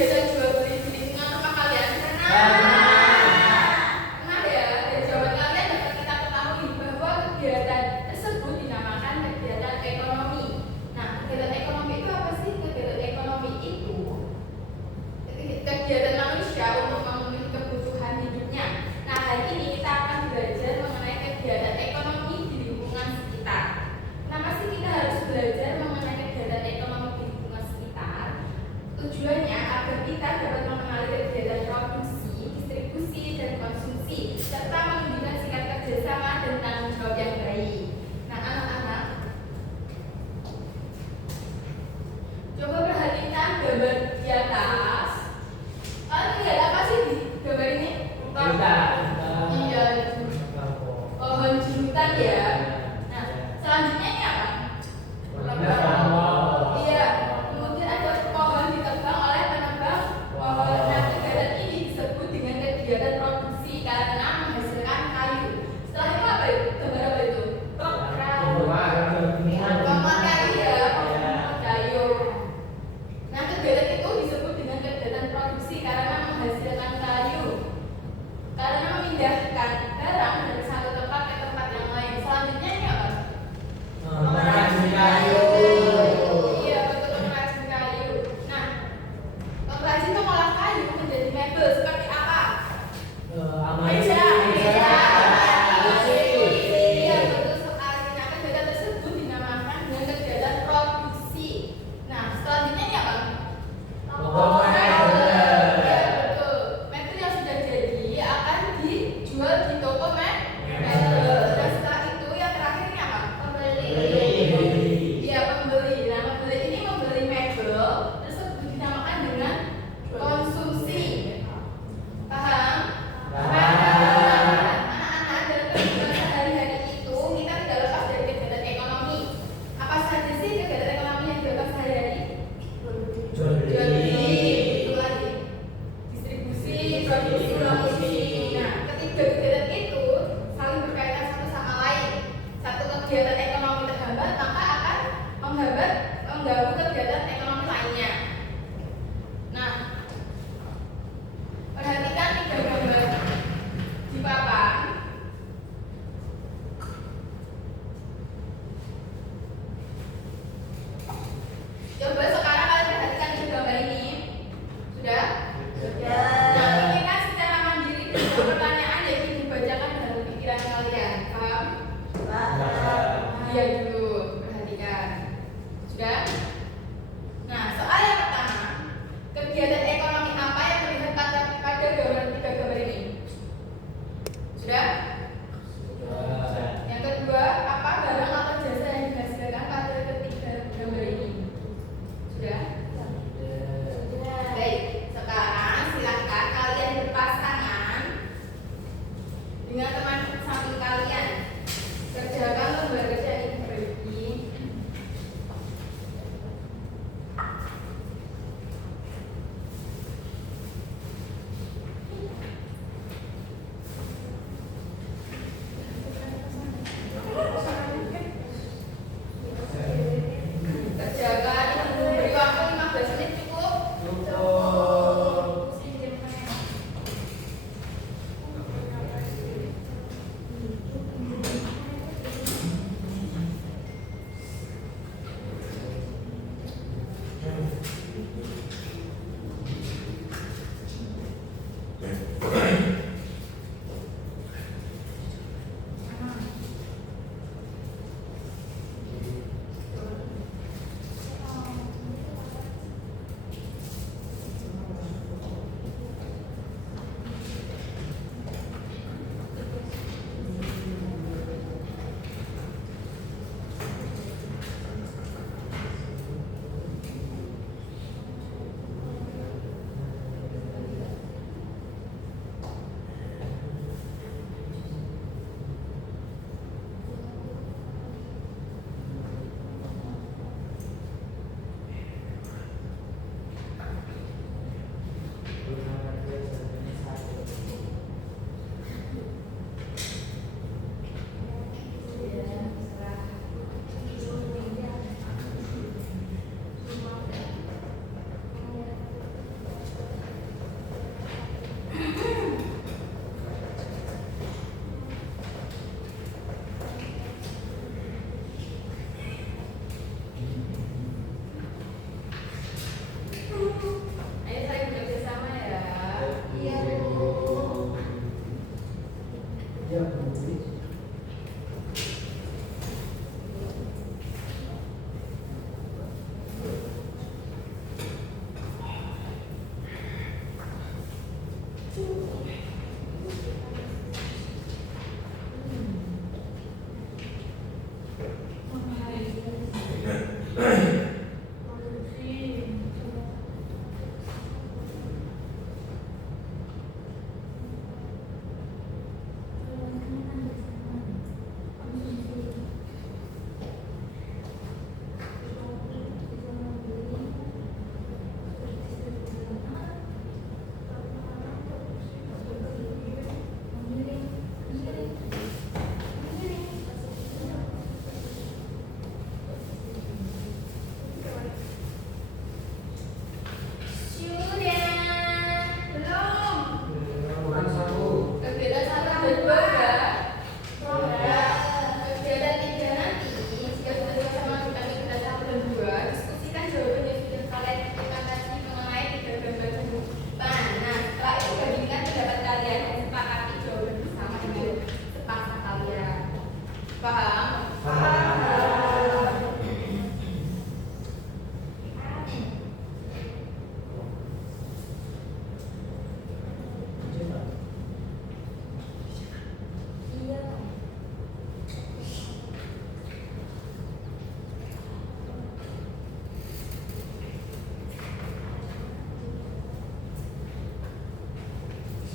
kegiatan jual beli di lingkungan rumah kalian? Pernah ya. Dan jawaban kalian dapat kita ketahui bahwa kegiatan tersebut dinamakan kegiatan ekonomi. Nah, kegiatan ekonomi itu apa sih? Kegiatan ekonomi itu kegiatan manusia untuk memenuhi kebutuhan hidupnya. Nah, hari ini kita akan belajar mengenai kegiatan ekonomi di lingkungan sekitar. Kenapa sih kita harus belajar mengenai kegiatan ekonomi di lingkungan sekitar? Tujuannya agar kita dapat mengenali kegiatan produksi, distribusi, dan konsumsi, serta menunjukkan sikap kerjasama dan tanggung jawab yang baik. Nah, anak-anak, coba perhatikan gambar di atas. Kalian lihat apa sih di gambar ini? Iya, pohon jurutan ya. Nah, selanjutnya ini apa? Iya, kemudian ada pohon ditebang oleh penebang pohon. Nah, kegiatan ini disebut dengan kegiatan produksi karena menghasilkan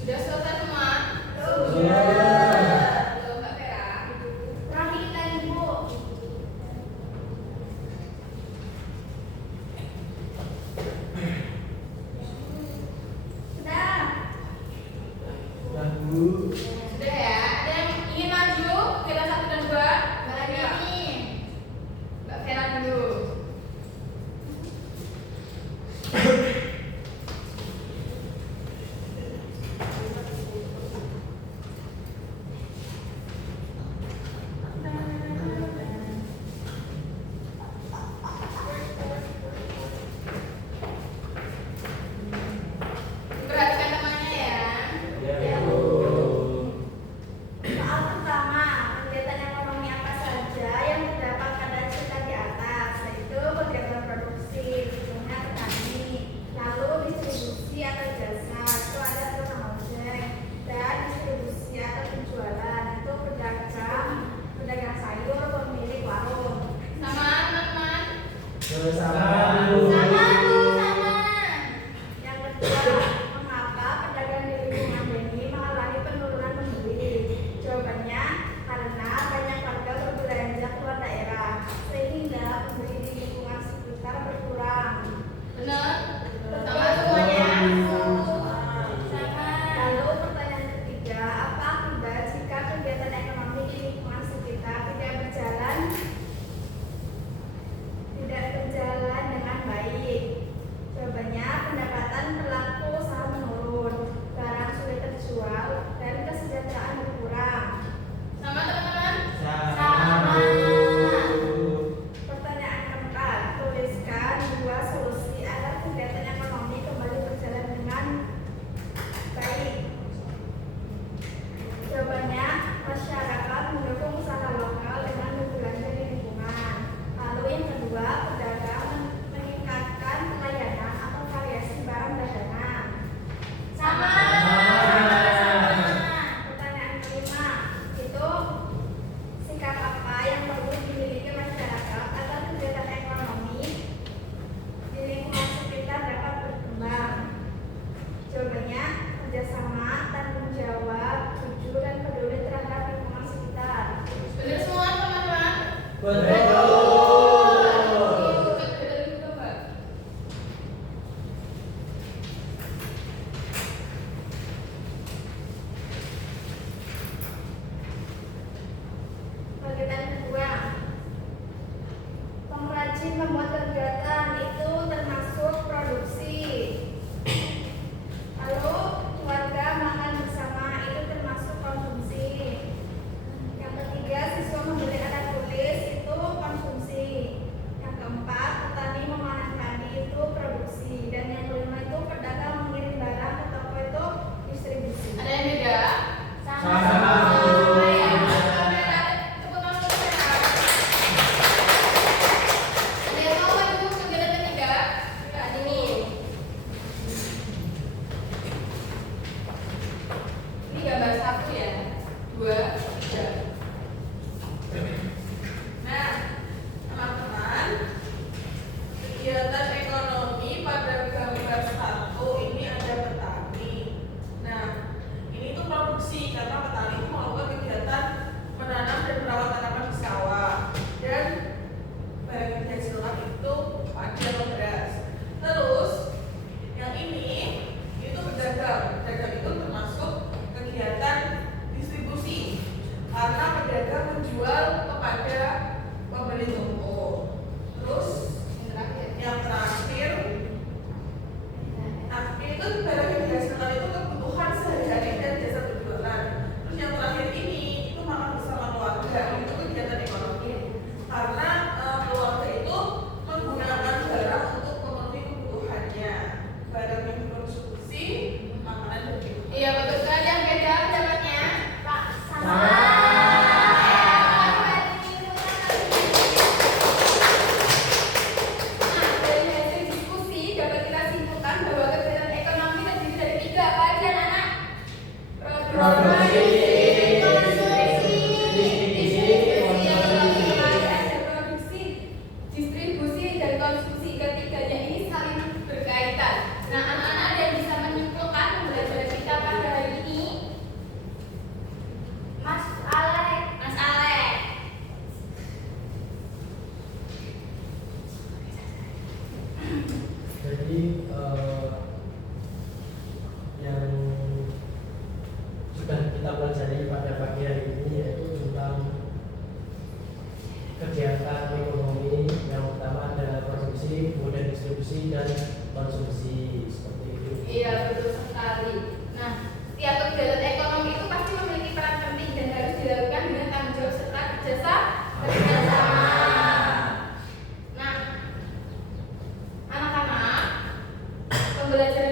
Sudah selesai semua? Sudah. Belum, Mbak Vera? Rapiin lagi, Bu. Sudah. Sudah, Bu. Sudah ya? Ada yang ingin maju? Kita 1 dan 2? Mbak Lani. Mbak Vera dulu. Produksi, ada produksi, distribusi, dan konsumsi. Ketiganya ini saling berkaitan. Nah, anak-anak ada yang bisa menyimpulkan pembelajaran kita pada hari ini? Mas Alek. Mas Alek. jadi yang sudah kita pelajari pada pagi hari ini yaitu tentang kegiatan ekonomi. Yang pertama adalah produksi, kemudian distribusi dan konsumsi, seperti itu. Iya, betul sekali. Nah, setiap kegiatan ekonomi itu pasti memiliki peran penting dan harus dilakukan dengan tanggung jawab serta kerjasama. Nah, anak-anak, pembelajaran